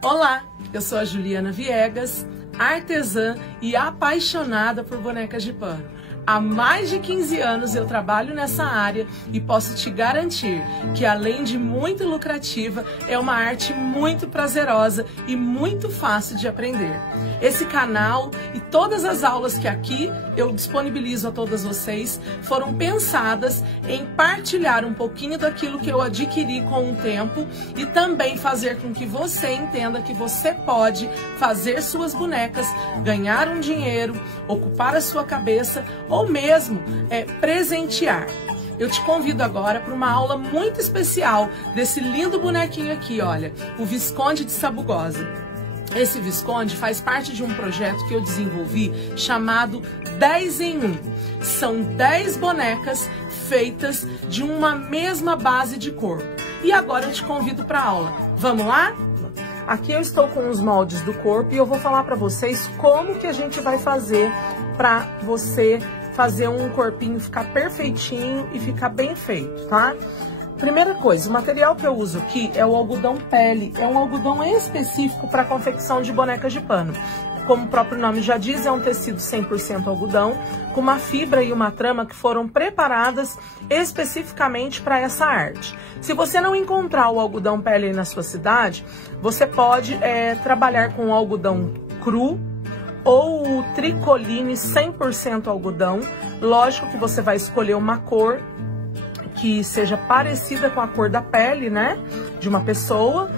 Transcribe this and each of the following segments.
Olá, eu sou a Juliana Viegas, artesã e apaixonada por bonecas de pano. Há mais de 15 anos eu trabalho nessa área e posso te garantir que, além de muito lucrativa, é uma arte muito prazerosa e muito fácil de aprender. Esse canal e todas as aulas que aqui eu disponibilizo a todas vocês foram pensadas em partilhar um pouquinho daquilo que eu adquiri com o tempo e também fazer com que você entenda que você pode fazer suas bonecas, ganhar um dinheiro, ocupar a sua cabeça ou mesmo presentear. Eu te convido agora para uma aula muito especial desse lindo bonequinho aqui, olha, o Visconde de Sabugosa. Esse Visconde faz parte de um projeto que eu desenvolvi chamado 10 em 1. São 10 bonecas feitas de uma mesma base de corpo. E agora eu te convido para a aula. Vamos lá? Aqui eu estou com os moldes do corpo e eu vou falar para vocês como que a gente vai fazer para você fazer um corpinho ficar perfeitinho e ficar bem feito, tá? Primeira coisa, o material que eu uso aqui é o algodão pele, é um algodão específico para confecção de bonecas de pano. Como o próprio nome já diz, é um tecido 100% algodão, com uma fibra e uma trama que foram preparadas especificamente para essa arte. Se você não encontrar o algodão pele aí na sua cidade, você pode trabalhar com o algodão cru, ou o tricoline 100% algodão. Lógico que você vai escolher uma cor que seja parecida com a cor da pele, né, de uma pessoa.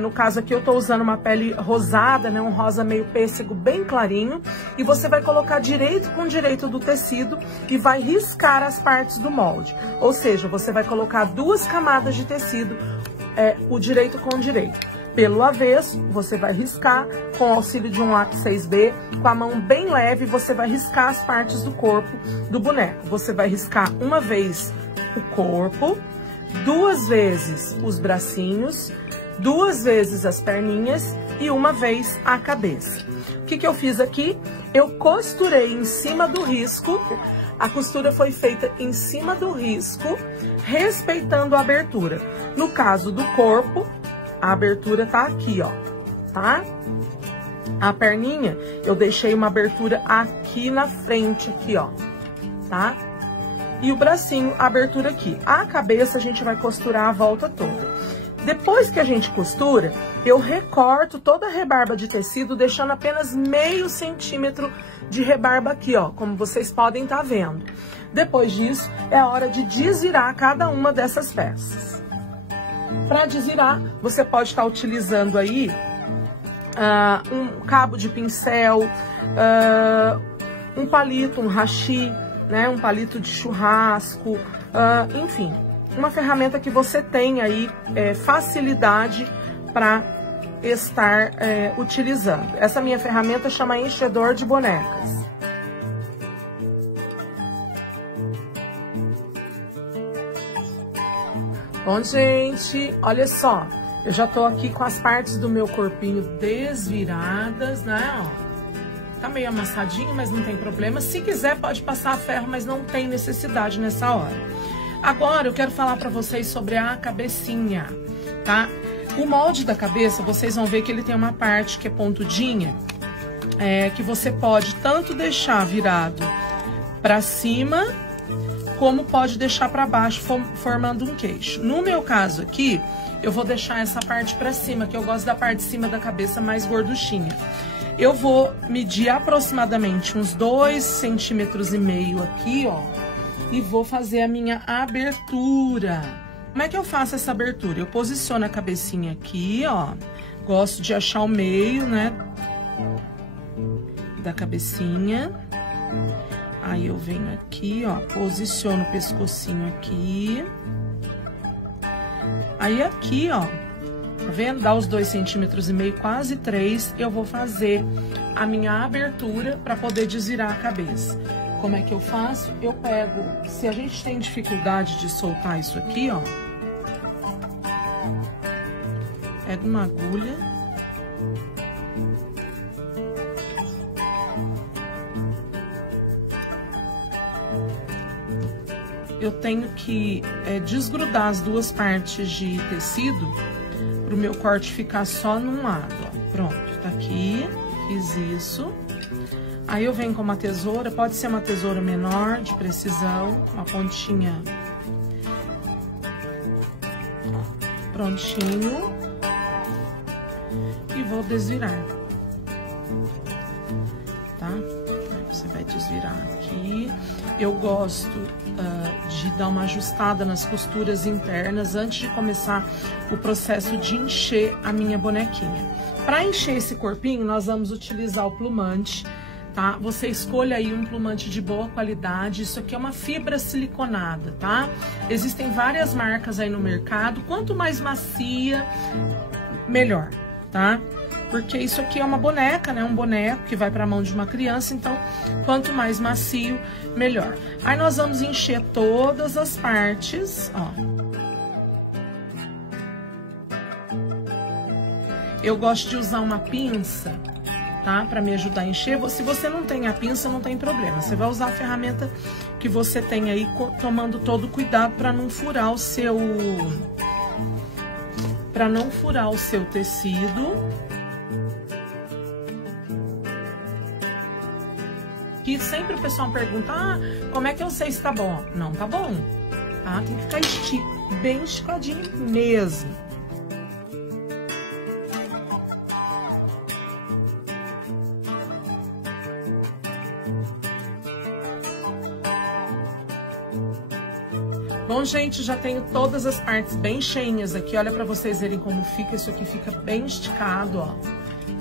No caso aqui eu tô usando uma pele rosada, né, um rosa meio pêssego bem clarinho. E você vai colocar direito com direito do tecido e vai riscar as partes do molde. Ou seja, você vai colocar 2 camadas de tecido, o direito com direito. Pelo avesso, você vai riscar com o auxílio de um lápis 6B, com a mão bem leve, você vai riscar as partes do corpo do boneco. Você vai riscar uma vez o corpo, 2 vezes os bracinhos, 2 vezes as perninhas e uma vez a cabeça. O que eu fiz aqui? Eu costurei em cima do risco. A costura foi feita em cima do risco, respeitando a abertura. No caso do corpo, a abertura tá aqui, ó, tá? A perninha, eu deixei uma abertura aqui na frente, aqui, ó, tá? E o bracinho, a abertura aqui. A cabeça, a gente vai costurar a volta toda. Depois que a gente costura, eu recorto toda a rebarba de tecido, deixando apenas meio centímetro de rebarba aqui, ó, como vocês podem estar vendo. Depois disso, é a hora de desvirar cada uma dessas peças. Para desvirar, você pode estar utilizando aí um cabo de pincel, um palito, um hashi, né, um palito de churrasco, enfim, uma ferramenta que você tem aí facilidade para estar utilizando. Essa minha ferramenta chama enchedor de bonecas. Bom, gente, olha só, eu já tô aqui com as partes do meu corpinho desviradas, né, ó. Tá meio amassadinho, mas não tem problema. Se quiser, pode passar a ferro, mas não tem necessidade nessa hora. Agora, eu quero falar pra vocês sobre a cabecinha, tá? O molde da cabeça, vocês vão ver que ele tem uma parte que é pontudinha, que você pode tanto deixar virado pra cima, como pode deixar para baixo, formando um queixo. No meu caso aqui, eu vou deixar essa parte para cima, que eu gosto da parte de cima da cabeça mais gorduchinha. Eu vou medir aproximadamente uns 2,5 centímetros aqui, ó, e vou fazer a minha abertura. Como é que eu faço essa abertura? Eu posiciono a cabecinha aqui, ó, gosto de achar o meio, né, da cabecinha. Aí eu venho aqui, ó, posiciono o pescocinho aqui. Aí aqui, ó, tá vendo? Dá os 2,5 centímetros, quase 3, eu vou fazer a minha abertura para poder desvirar a cabeça. Como é que eu faço? Eu pego, se a gente tem dificuldade de soltar isso aqui, ó, pego uma agulha. Eu tenho que desgrudar as 2 partes de tecido pro meu corte ficar só num lado, ó. Pronto, tá aqui, fiz isso. Aí eu venho com uma tesoura, pode ser uma tesoura menor, de precisão, uma pontinha. Prontinho. E vou desvirar. Tá? Você vai desvirar aqui. Eu gosto de dar uma ajustada nas costuras internas antes de começar o processo de encher a minha bonequinha. Para encher esse corpinho, nós vamos utilizar o plumante, tá? Você escolha aí um plumante de boa qualidade. Isso aqui é uma fibra siliconada, tá? Existem várias marcas aí no mercado. Quanto mais macia, melhor, tá? Porque isso aqui é uma boneca, né? Um boneco que vai para a mão de uma criança, então quanto mais macio, melhor. Aí nós vamos encher todas as partes, ó. Eu gosto de usar uma pinça, tá? Para me ajudar a encher. Se você não tem a pinça, não tem problema. Você vai usar a ferramenta que você tem aí, tomando todo o cuidado para não furar o seu... para não furar o seu tecido. Que sempre o pessoal pergunta, como é que eu sei se tá bom? Não tá bom, tá? Tem que ficar bem esticadinho mesmo. Bom, gente, já tenho todas as partes bem cheinhas aqui. Olha pra vocês verem como fica. Isso aqui fica bem esticado, ó.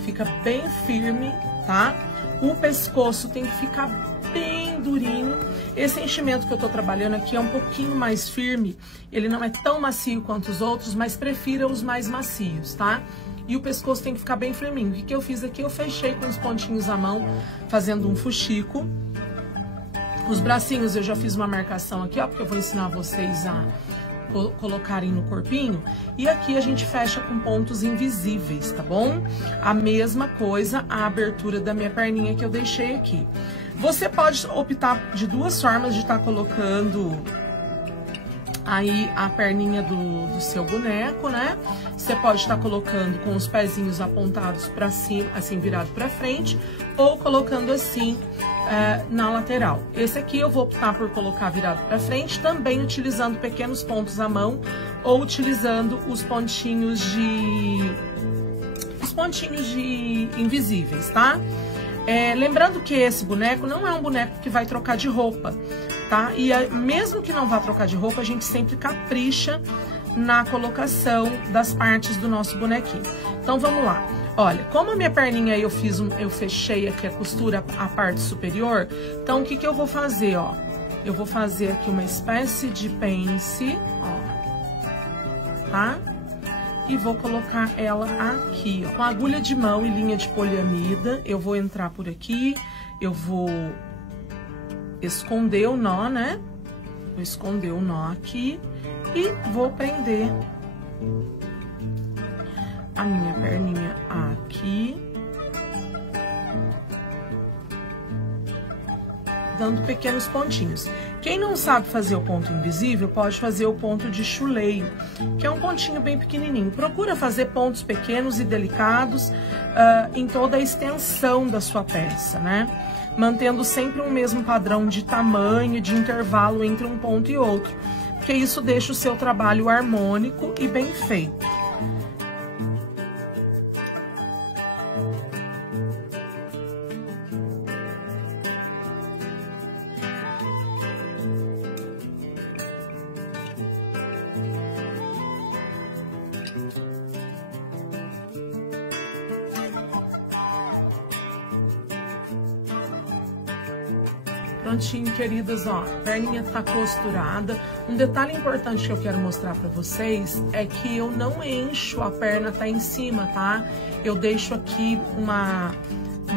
Fica bem firme, tá? O pescoço tem que ficar bem durinho. Esse enchimento que eu tô trabalhando aqui é um pouquinho mais firme. Ele não é tão macio quanto os outros, mas prefira os mais macios, tá? E o pescoço tem que ficar bem firminho. O que eu fiz aqui? Eu fechei com os pontinhos à mão, fazendo um fuxico. Os bracinhos eu já fiz uma marcação aqui, ó, porque eu vou ensinar vocês a colocarem no corpinho. E aqui a gente fecha com pontos invisíveis, tá bom? A mesma coisa, a abertura da minha perninha que eu deixei aqui. Você pode optar de duas formas de estar colocando aí a perninha do seu boneco, né? Você pode estar colocando com os pezinhos apontados para cima, assim, virado para frente, ou colocando assim na lateral. Esse aqui eu vou optar por colocar virado para frente, também utilizando pequenos pontos à mão, ou utilizando os pontinhos de invisíveis, tá? Lembrando que esse boneco não é um boneco que vai trocar de roupa, tá? E mesmo que não vá trocar de roupa, a gente sempre capricha na colocação das partes do nosso bonequinho. Então vamos lá. Olha, como a minha perninha aí eu fechei aqui a costura, a parte superior, então o que eu vou fazer, ó? Eu vou fazer aqui uma espécie de pence, ó, tá? E vou colocar ela aqui, ó. Com agulha de mão e linha de poliamida, eu vou entrar por aqui, eu vou esconder o nó, né? Vou esconder o nó aqui e vou prender a minha perninha aqui, dando pequenos pontinhos. Quem não sabe fazer o ponto invisível, pode fazer o ponto de chuleio, que é um pontinho bem pequenininho. Procura fazer pontos pequenos e delicados em toda a extensão da sua peça, né? Mantendo sempre um mesmo padrão de tamanho, de intervalo entre um ponto e outro, porque isso deixa o seu trabalho harmônico e bem feito. Prontinho, queridas, ó, a perninha tá costurada. Um detalhe importante que eu quero mostrar pra vocês é que eu não encho a perna tá em cima, tá? Eu deixo aqui uma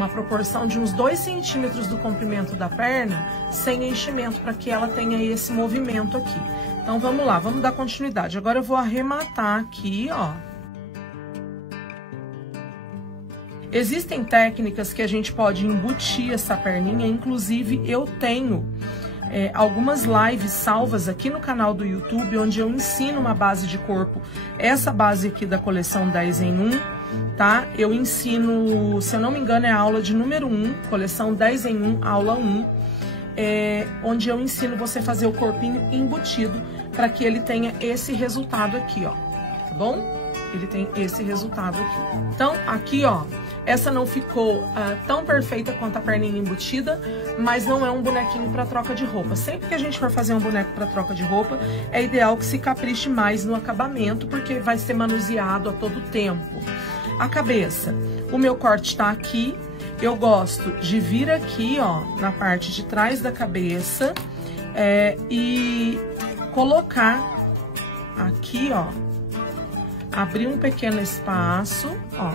proporção de uns 2 centímetros do comprimento da perna sem enchimento, para que ela tenha esse movimento aqui. Então vamos lá, vamos dar continuidade. Agora eu vou arrematar aqui, ó. Existem técnicas que a gente pode embutir essa perninha, inclusive eu tenho algumas lives salvas aqui no canal do YouTube, onde eu ensino uma base de corpo, essa base aqui da coleção 10 em 1, tá? Eu ensino, se eu não me engano, é a aula de número 1, coleção 10 em 1, aula 1, onde eu ensino você fazer o corpinho embutido para que ele tenha esse resultado aqui, ó, tá bom? Ele tem esse resultado aqui. Então, aqui, ó, essa não ficou tão perfeita quanto a perninha embutida, mas não é um bonequinho para troca de roupa. Sempre que a gente for fazer um boneco para troca de roupa, é ideal que se capriche mais no acabamento, porque vai ser manuseado a todo tempo. A cabeça, o meu corte tá aqui. Eu gosto de vir aqui, ó, na parte de trás da cabeça e colocar aqui, ó, abrir um pequeno espaço, ó,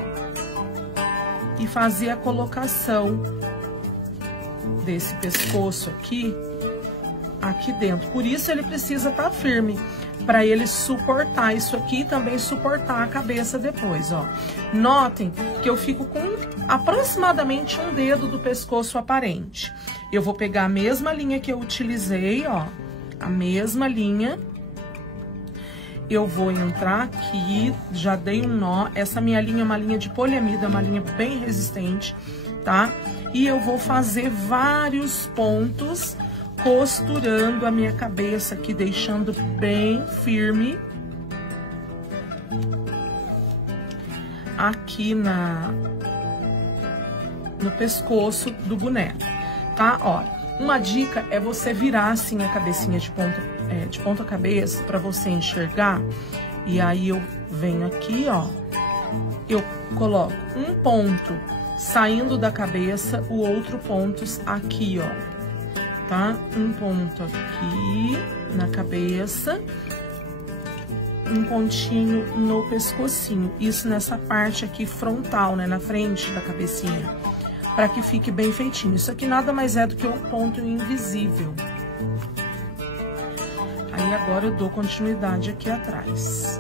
e fazer a colocação desse pescoço aqui dentro. Por isso ele precisa estar firme, para ele suportar isso aqui e também suportar a cabeça depois, ó. Notem que eu fico com aproximadamente um dedo do pescoço aparente. Eu vou pegar a mesma linha que eu utilizei, ó, a mesma linha. Eu vou entrar aqui, já dei um nó. Essa minha linha é uma linha de poliamida, uma linha bem resistente, tá? E eu vou fazer vários pontos, costurando a minha cabeça aqui, deixando bem firme. Aqui no pescoço do boneco, tá? Ó, uma dica é você virar assim a cabecinha de ponta cabeça para você enxergar. E aí eu venho aqui, ó, eu coloco um ponto saindo da cabeça, o outro ponto aqui, ó, tá? Um ponto aqui na cabeça, um pontinho no pescocinho. Isso nessa parte aqui frontal, né, na frente da cabecinha, para que fique bem feitinho. Isso aqui nada mais é do que o ponto invisível. Aí agora eu dou continuidade aqui atrás.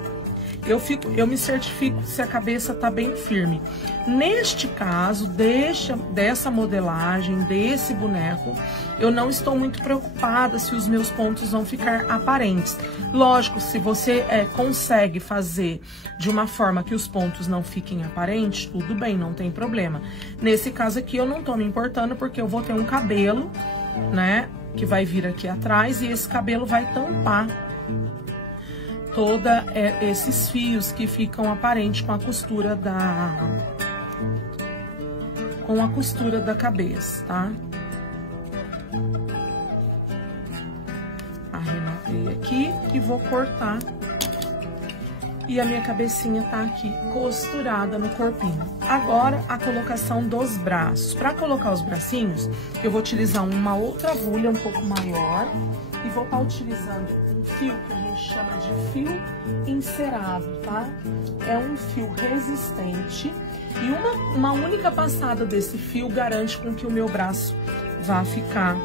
Eu me certifico se a cabeça tá bem firme. Neste caso, dessa modelagem, desse boneco, eu não estou muito preocupada se os meus pontos vão ficar aparentes. Lógico, se você consegue fazer de uma forma que os pontos não fiquem aparentes, tudo bem, não tem problema. Nesse caso aqui, eu não tô me importando, porque eu vou ter um cabelo, né, que vai vir aqui atrás, e esse cabelo vai tampar toda esses fios que ficam aparentes com a costura da cabeça, tá? Arrematei aqui e vou cortar. E a minha cabecinha tá aqui costurada no corpinho. Agora, a colocação dos braços. Para colocar os bracinhos, eu vou utilizar uma outra agulha um pouco maior e vou estar utilizando um fio que a gente chama de fio encerado, tá? É um fio resistente e uma única passada desse fio garante com que o meu braço vá ficar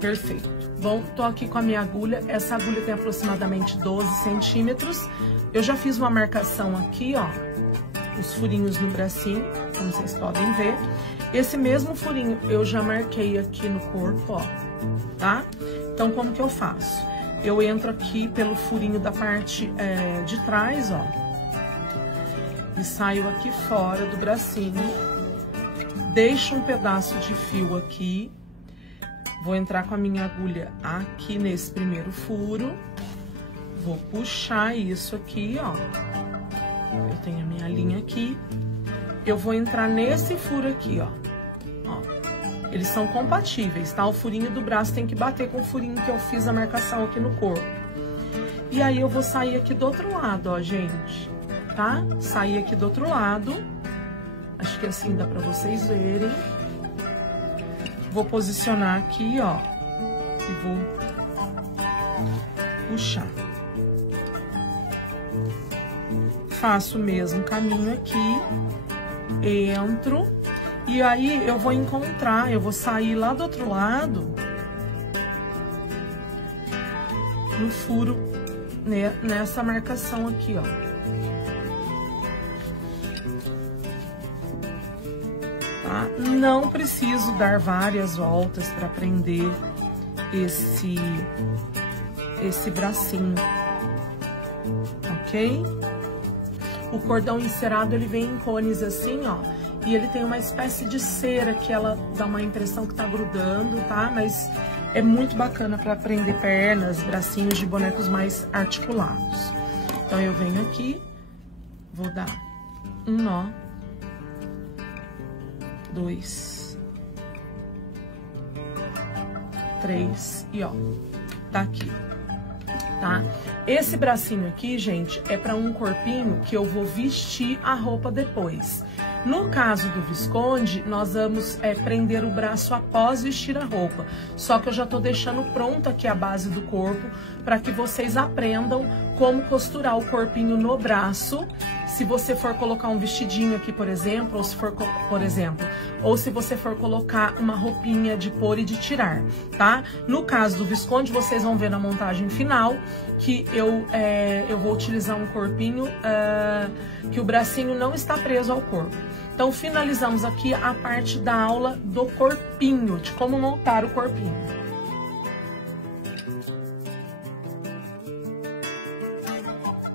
perfeito. Bom, tô aqui com a minha agulha. Essa agulha tem aproximadamente 12 centímetros. Eu já fiz uma marcação aqui, ó, os furinhos no bracinho, como vocês podem ver. Esse mesmo furinho eu já marquei aqui no corpo, ó, tá? Então, como que eu faço? Eu entro aqui pelo furinho da parte de trás, ó, e saio aqui fora do bracinho, deixo um pedaço de fio aqui, vou entrar com a minha agulha aqui nesse primeiro furo, vou puxar isso aqui, ó, eu tenho a minha linha aqui, eu vou entrar nesse furo aqui, ó. Eles são compatíveis, tá? O furinho do braço tem que bater com o furinho que eu fiz a marcação aqui no corpo. E aí eu vou sair aqui do outro lado, ó, gente, tá? Sair aqui do outro lado. Acho que assim dá pra vocês verem. Vou posicionar aqui, ó, e vou puxar. Faço o mesmo caminho aqui, entro. E aí eu vou sair lá do outro lado, no furo, nessa marcação aqui, ó. Tá? Não preciso dar várias voltas para prender esse bracinho, ok? O cordão encerado, ele vem em cones assim, ó, e ele tem uma espécie de cera que ela dá uma impressão que tá grudando, tá? Mas é muito bacana para prender pernas, bracinhos de bonecos mais articulados. Então eu venho aqui, vou dar um nó, 2, 3 e ó, tá aqui, tá? Esse bracinho aqui, gente, é para um corpinho que eu vou vestir a roupa depois. No caso do Visconde, nós vamos prender o braço após vestir a roupa. Só que eu já tô deixando pronto aqui a base do corpo para que vocês aprendam como costurar o corpinho no braço. Se você for colocar um vestidinho aqui, por exemplo, ou se você for colocar uma roupinha de pôr e de tirar, tá? No caso do Visconde, vocês vão ver na montagem final que eu vou utilizar um corpinho que o bracinho não está preso ao corpo. Então, finalizamos aqui a parte da aula do corpinho, de como montar o corpinho.